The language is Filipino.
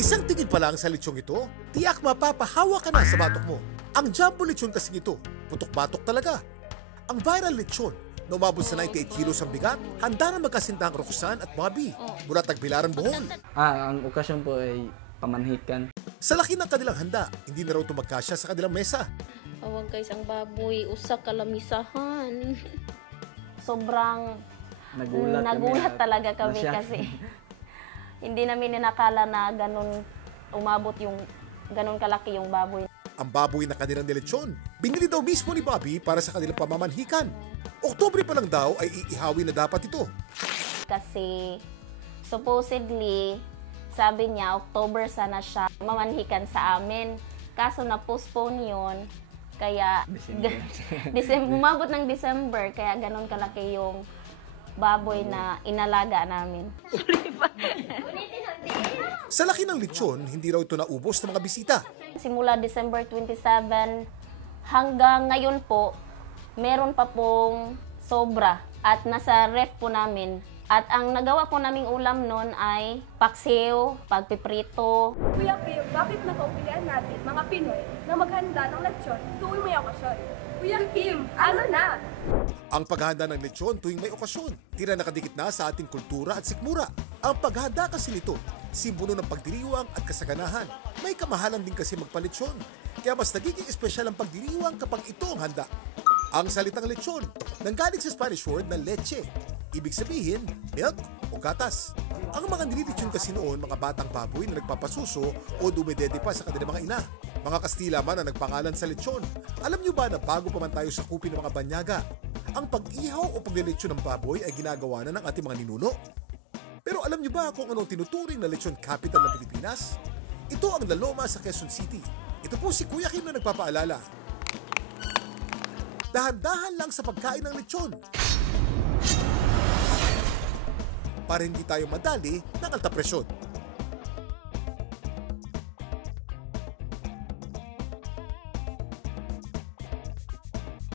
Isang tingin pa lang sa lechong ito, tiyak mapapahawa ka na sa batok mo. Ang jumbo lechon kasing ito, putok-batok talaga. Ang viral lechon, na umabot sa 98 kilos ang bigat, handa na magkasintang Roxanne at Bobby mula Tagbilaran, Bohol. Ang okasyon po ay pamanhikan. Sa laki ng kanilang handa, hindi na raw ito magkasya sa kanilang mesa. Awag guys, ang baboy, usa kalamisahan. Sobrang Nagulat nagulat kami talaga kami na siya. kasi hindi namin inakala na ganun umabot yung ganun kalaki yung baboy. Ang baboy na kanilang nilechon, binili daw mismo ni Bobby para sa kanilang pamamanhikan. Oktubre pa lang daw ay iihawin na dapat ito. Kasi supposedly, sabi niya, October sana siya mamanhikan sa amin. Kaso na-postpone yun. Kaya, umabot ng December, kaya ganun kalaki yung baboy na inalaga namin. Sa laki ng lechon, hindi raw ito naubos ng mga bisita. Simula December 27 hanggang ngayon po, meron pa pong sobra at nasa ref po namin. At ang nagawa po naming ulam noon ay paksiw, pagpiprito. Kuya Kim, bakit napaubilian natin, mga Pinoy, na maghanda ng lechon tuwing may okasyon? Kuya Kim, ano na? Ang paghahanda ng lechon tuwing may okasyon, tira nakadikit na sa ating kultura at sikmura. Ang paghahanda kasi nito, simbolo ng pagdiriwang at kasaganahan. May kamahalan din kasi magpalechon, kaya mas nagiging espesyal ang pagdiriwang kapag ito ang handa. Ang salitang lechon, nanggaling sa Spanish word na leche. Ibig sabihin, milk o gatas. Ang mga nililitsyon kasi noon, mga batang baboy na nagpapasuso o dumedede pa sa kanilang mga ina. Mga Kastila man ang nagpangalan sa lechon. Alam niyo ba na bago pa man tayo sakupin ng mga banyaga, ang pag-ihaw o paglilitsyon ng baboy ay ginagawa na ng ating mga ninuno? Pero alam niyo ba kung anong tinuturing na lechon capital ng Pilipinas? Ito ang La Loma sa Quezon City. Ito po si Kuya Kim na nagpapaalala. Dahan-dahan lang sa pagkain ng lechon para hindi tayo madali ng alta presyon.